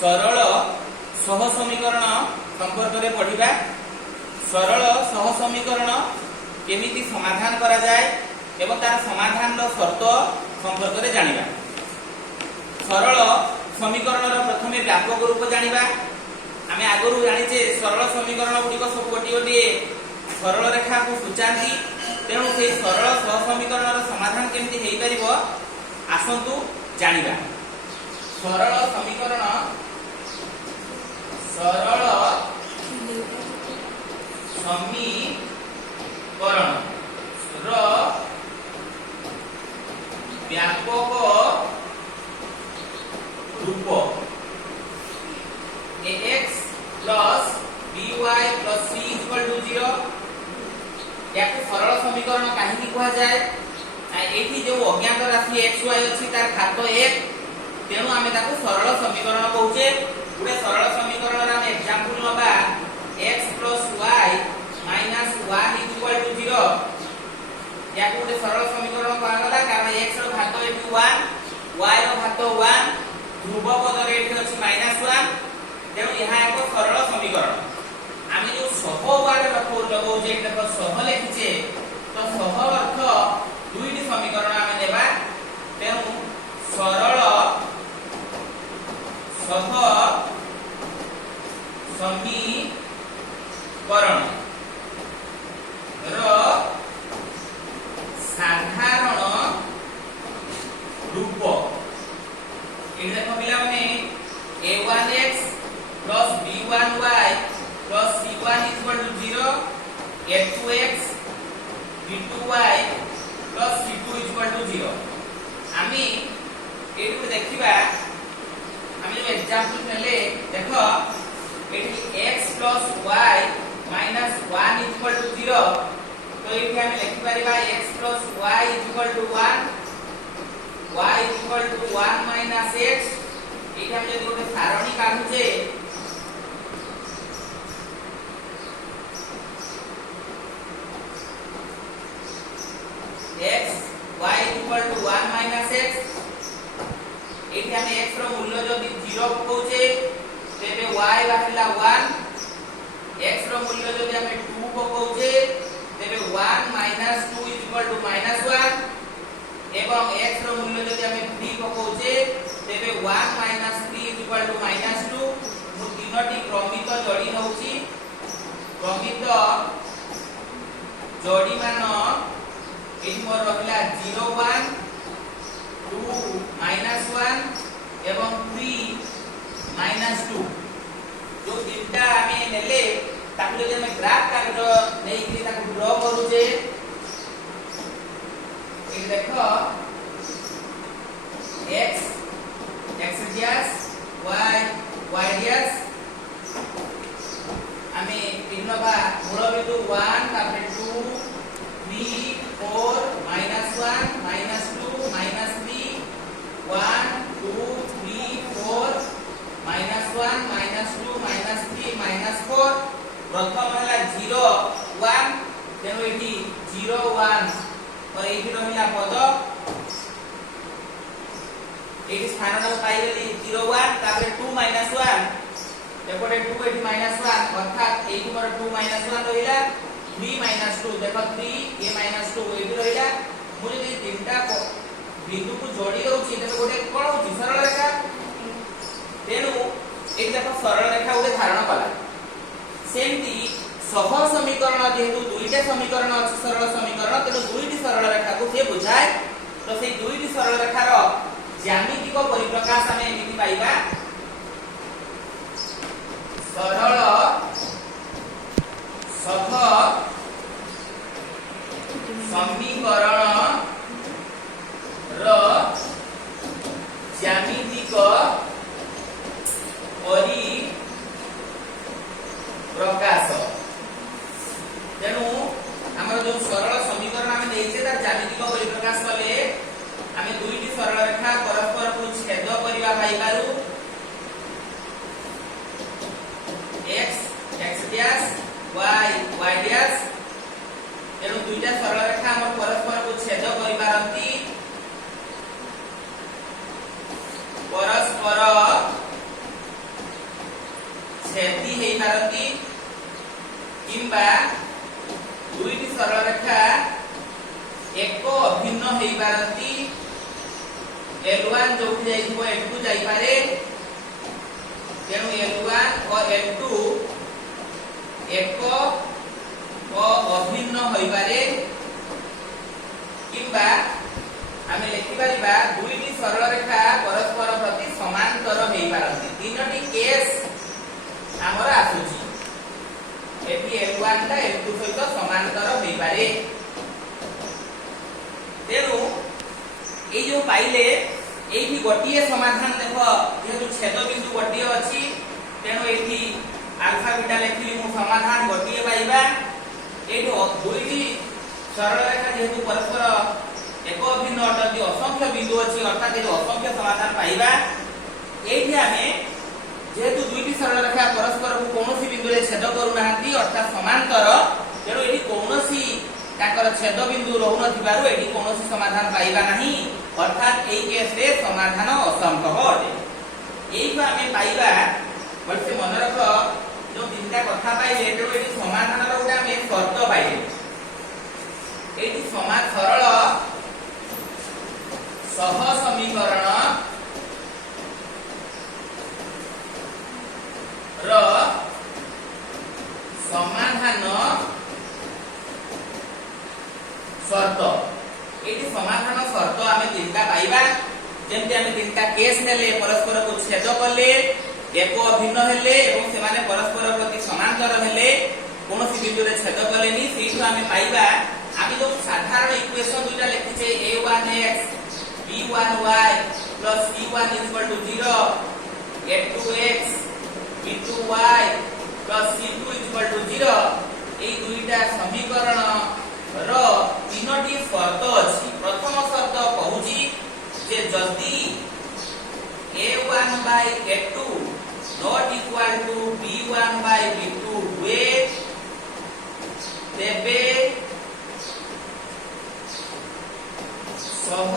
सरल सह समीकरण संपर्क में पढ़िबा। सरल सह समीकरण केमिति समाधान करा जाए एवं तार समाधान शर्त संपर्क में जानिबा। सरल समीकरण प्रथमे व्यापक रूप जानिबा। आमे आगरु जानिचे सरल समीकरण गुड़िक सब गोटे गोटे सरल रेखा को सूचाती। तेणु से सरल सह समीकरण समाधान केमिति हेई परिबो आसंतु जानिबा। सरल समीकरण सरल समीकरण रो व्यापक रूप ax plus by plus c equal to 0 याको सरल समीकरण काहे कहा जाए। एठी जो अज्ञात राशि x y अछि तार घात 1 तेणु आमे ताको सरल समीकरण कहूचे। गुडे सरल समीकरण रा एग्जांपल नबा x plus y minus 1 equal to 0 याको गुडे सरल समीकरण कहा गला कारण x रो घात 1 y रो घात 1 ध्रुव पद रे एठी अछि -1 तेणु यहाँ एक सरल समीकरण। आमे जो सह वाले लगाउजे देखो सह लिखिचे तो सह अर्थ दुईटी समीकरण आमे नेबा। तेणु सरल सह समीकरण रो साधारण रूप ये देखो पिला माने a1x plus b1y plus c1 equal to 0 a2x b2y plus c2 equal to 0 आमी एटु देखिबा। आमी जो एग्जांपल नेले देखो eighty x plus y minus 1 equal to 0 तो एठी आमी लिखि परिबा x plus y equal to 1 y equal to 1 minus x। एठी आमी जदि गोटे सारणी काढुचे x y equal to 1 minus x एठी हम x रो मूल्य जदि 0 पकोचे तेबे y बाहिला 1 x रो मूल्य जदि हम 2 पकोचे तेबे 1 minus 2 equal to -1 एवं x रो मूल्य जदि हम 3 पकोचे तेबे 1 minus 3 equal to -2 मु तीनोटी क्रमिक जोड़ी होउची। क्रमिक जोड़ी मान एठी मोर रहिला 0 1 2 -1 एवं 3 -2 जो तीनटा आमे नेले ताकु जे हम ग्राफ कागज नै कि ताकु ड्रा करू जे ए देखो x डैश y डैश आमे पिनबा मूल बिंदु 1 तापर 2 3 4 -1 -2 -3 1 2 3 4 -1 -2 -3 -4 प्रथम हला 0 1 तेनो एठी 0 1 और एठी रहिला पद एठी स्थान न पाइगली 0 1 तापर 2 -1 एपटे 2 एठी -1 अर्थात एठी मोर 2 -1 रहिला 3 -2 देखो 3 a -2 एठी रहिला मु जदि तीनटा बिंदु को जोड़ी दउची तबे गोटे कोन होची सरल रेखा। तेनु एठी देखो सरल रेखा गोटे धारण कला सेमती सह समीकरण जेहेतु दुईटा समीकरण अछि सरल समीकरण तेनु दुईटी सरल रेखा को से बुझाए। तो से दुईटी सरल रेखा रो ज्यामितिक परिप्रकाश आमे एमिति पाइबा। सरल सह समीकरण रो ज्यामितिक परिप्रकाश। तेणु हमर जो सरल समीकरण आमे देइछे तार ज्यामितिक परिप्रकाश कले आमे दुईटी सरल रेखा परस्पर को छेद करिवा पाइबारु x डैश y डैश। तेणु दुईटा सरल रेखा हमर परस्पर को छेद करिबारंती परस्पर किंबा दुईटी सरल रेखा एक अभिन्न हेई पारती L1 जो जाइबो L2 जाई पारे तेणु L1 और L2 एक अभिन्न होई पारे किंबा आमे लिखि परिबा दुईटी सरल रेखा परस्पर प्रति समांतर हेई पारती तीनोटी केस हमर आसुची एटी L1 टा L2 सहित समांतर हेई पारे तेणु ए जो पाइले एठी गोटिए समाधान देखो जेहेतु छेद बिंदु गोटिए अछि तेणु एठी अल्फा बीटा लेखिली मु समाधान गोटिए पाइबा एठी दुईटी सरल रेखा जेहेतु परस्पर एक अभिन्न अटति असंख्य बिंदु अछि अर्थात ए असंख्य समाधान पाइबा एठी आमे जेहेतु दुईटी सरल रेखा परस्पर को कोनोसी बिंदु रे छेद करू नाहंती अर्थात समांतर तेणु एठी कोनोसी ताकर छेद बिंदु रहु नथिबारु एठी कोनोसी समाधान पाइबा नाही अर्थात एई केस रे समाधान असंभव अटे एई को आमे पाइबा बसे मन रख जो तीनटा कथा पाइले तेणु एठी समाधान रो उडा आमे शर्त पाइले एठी समाज सरल सह समीकरण रो समाधान शर्त एटी समाधान शर्त आमे तीनटा पाइबा जेमते आमे तीनटा केस नेले परस्पर को छेद करले एक अभिन्न हेले एवं से माने परस्पर प्रति समांतर हेले कोनोसी बिंदु रे छेद करलेनी सेइठो आमे पाइबा आमे जो साधारण इक्वेशन दुटा लिखिछे a1x b1y c1 0 a2x b2y c2 0 এই দুইটা সমীকরণ रो तीनोटी शर्त अछि प्रथम शर्त कहूची जे जदी a1 by a2 not equal to b1 by b2 हुए तेबे सह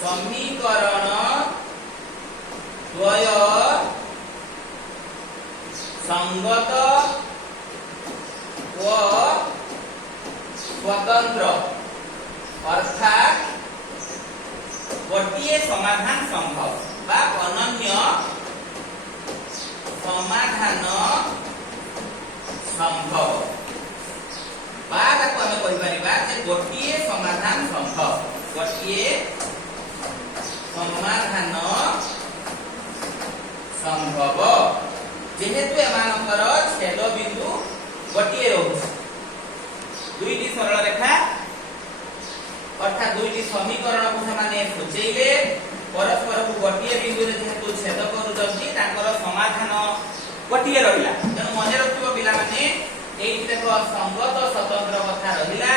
समीकरण द्वय संगत व स्वतंत्र अर्थात गोटिए समाधान संभव बा अनन्य समाधान संभव बा ताको हम कहि परिबा जे गोटिए समाधान संभव गोटिए समाधान संभव जेहेतु एमानकर छेद बिंदु गोटिए रहउछि दुईटी सरल रेखा अर्थात दुईटी समीकरण को समाने सोचैले परस्पर को गोटिए बिंदु रे जेहेतु छेद करूछंती ताकर समाधान गोटिए रहिला तेणु मने रखिबो पिला माने एई देखो संगत स्वतंत्र कथा रहिला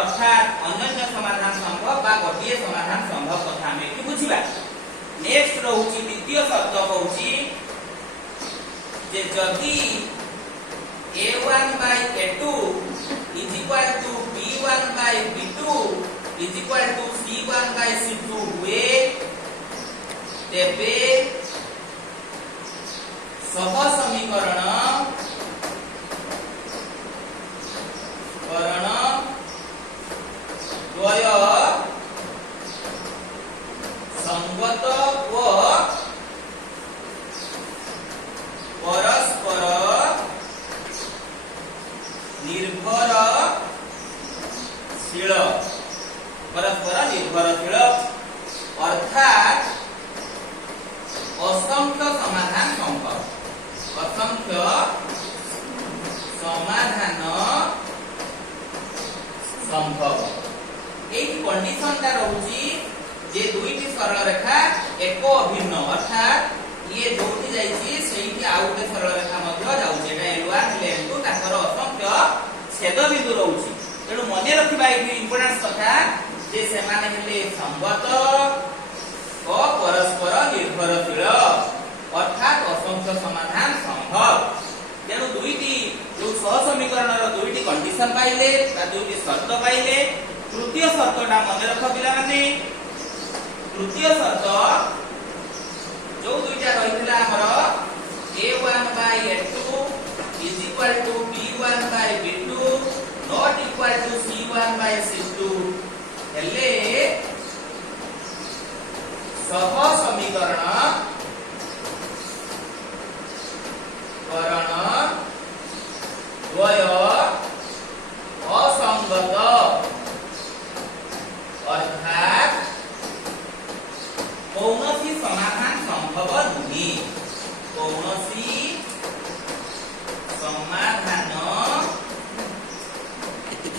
अर्थात अनन्य समाधान संभव बा गोटिए समाधान संभव कथा हम एठी बुझिबा नेक्स्ट रहउछि द्वितीय शर्त कहउछि जे जदी a1 by a2 is equal to b1 by b2 is equal to c1 by c2 हुए तेबे सह समीकरण द्वय संगत व परस्पर निर्भरशील परस्पर निर्भरशील अर्थात असंख्य समाधान संभव असंख्य समाधान संभव एई कंडीशन ता रहउची जे दुईटी सरल रेखा एक अभिन्न अर्थात ये जोठी जाईची सेठी आउ के सरल रेखा मध्य जाउची एटा L1 L2 ताकर असंख्य छेद बिंदु रहउची तेणु मने रखिबा एठी इंपोर्टेंस कथा जे सेमाने हेले संगत ओ परस्पर निर्भरशील अर्थात असंख्य समाधान संभव तेणु दुईटी जो सह समीकरण रो दुईटी कंडीशन पाइले बा दुईटी शर्त पाइले तृतीय शर्तटा मने रख पिला माने तृतीय शर्त जो दुईटा रहितला हमर a1 by a2 is equal सह समीकरण करण द्वय असंगत अर्थात कौनसी समाधान संभव नुहे कौनसी समाधान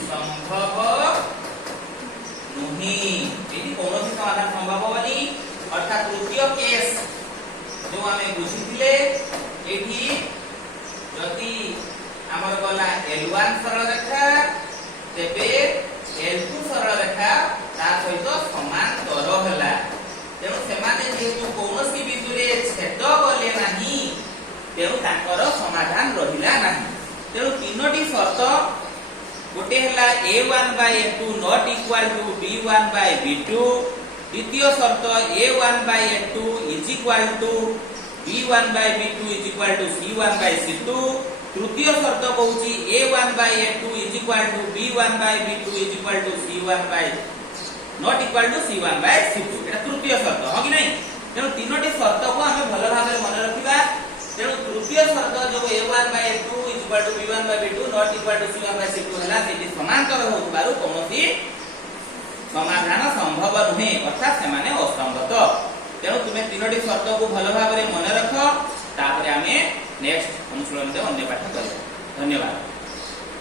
संभव नुहे यदि कौनसी समाधान संभव बनी अर्थात तृतीय केस जो आमे बुझिथिले एठी जदि हमर गला L1 सरल रेखा तेबे L2 सरल रेखा ता सहित समांतर होला तेणु सेमाने जेहेतु कौनसी बिंदुरे छेद कले नाही तेणु ताकर समाधान रहिला नाही तेणु तीनोटी शर्त गोटे हला A1 by A2 not equal to B1 by B2 द्वितीय शर्त A1 by A2 is equal to B1 by B2 is equal to C1 by C2 तृतीय शर्त कहूची A1 by A2 is equal to B1 by B2 is equal to C1 by not equal to C1 by C2 एटा तृतीय शर्त हो कि नहीं तेणु तीनोटी शर्त को हमें भल भाबे मन रखिबा तेणु तृतीय शर्त जो A1 by A2 is equal to B1 by B2 not equal to C1 by C2 हला सेठी समांतर होबारु कोनोसी समाधान संभव नुहे अर्थात सेमाने असंगत तेणु तुमे तीनोटी शर्त को भल भाबे मन रख तापरे आमे नेक्स्ट अनुशीलन अन्य पाठ करिबा धन्यवाद।